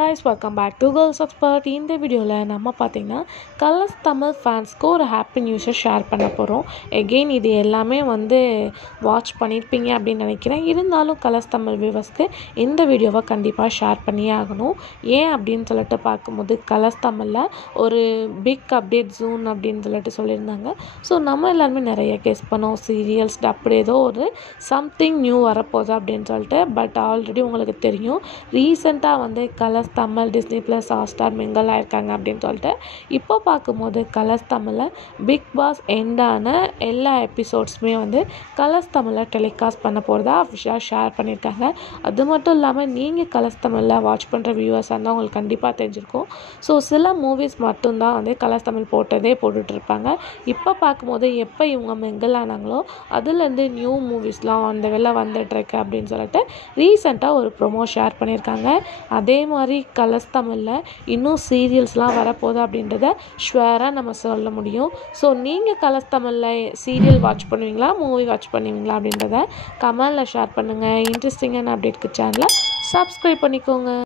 guys, welcome back to Girls Expert. இந்த வீடியோவில் நம்ம பார்த்தீங்கன்னா கலர்ஸ் தமிழ் ஃபேன்ஸ்க்கு ஒரு ஹாப்பி நியூஸை ஷேர் பண்ண போகிறோம். எகெயின் இது எல்லாமே வாட்ச் பண்ணியிருப்பீங்க அப்படின்னு நினைக்கிறேன். இருந்தாலும் கலர்ஸ் தமிழ் வியூவர்ஸ்க்கு இந்த வீடியோவை கண்டிப்பாக ஷேர் பண்ணியே ஆகணும். ஏன் அப்படின்னு சொல்லிட்டு பார்க்கும்போது கலர்ஸ் தமிழில் ஒரு பிக் அப்டேட் ஜூன் அப்படின்னு சொல்லியிருந்தாங்க. ஸோ நம்ம எல்லாருமே நிறைய கெஸ் பண்ணோம், சீரியல்ஸ் அப்படி ஏதோ ஒரு சம்திங் நியூ வரப்போகுது அப்படின்னு சொல்லிட்டு. பட் ஆல்ரெடி உங்களுக்கு தெரியும், ரீசெண்டாக colours Tamil Disney plus Hotstar mingle ஆயிருக்காங்க அப்படின்னு சொல்லிட்டு. இப்போ பார்க்கும்போது கலர்ஸ் தமிழில் பிக் பாஸ் எண்டான எல்லா எபிசோட்ஸுமே கலர்ஸ் தமிழில் டெலிகாஸ்ட் பண்ண போகிறதா அஃபிஷியலாக ஷேர் பண்ணியிருக்காங்க. அது மட்டும் இல்லாமல் நீங்கள் கலர்ஸ் தமிழில் வாட்ச் பண்ணுற வியூவர்ஸாக இருந்தால் உங்களுக்கு கண்டிப்பாக தெரிஞ்சிருக்கும். ஸோ சில மூவிஸ் மட்டும்தான் கலர்ஸ் தமிழ் போட்டுட்ருப்பாங்க. இப்போ பார்க்கும்போது எப்போ இவங்க மிங்கல் ஆனாங்களோ அதுலேருந்து நியூ மூவிஸ்லாம் வெளில வந்துட்டுருக்கு அப்படின்னு சொல்லிட்டு ரீசெண்டாக ஒரு ப்ரோமோ ஷேர் பண்ணியிருக்காங்க. அதே மாதிரி கலர்ஸ் தமிழில் இன்னும் சீரியல்ஸ்லாம் வரப்போகுது அப்படின்றத ஷுவராக நம்ம சொல்ல முடியும். ஸோ நீங்கள் கலர்ஸ் தமிழில் சீரியல் வாட்ச் பண்ணுவீங்களா, மூவி வாட்ச் பண்ணுவீங்களா அப்படின்றத கமெண்டில் ஷேர் பண்ணுங்கள். இன்ட்ரெஸ்டிங்கான அப்டேட்க்கு சேனலை சப்ஸ்கிரைப் பண்ணிக்கோங்க.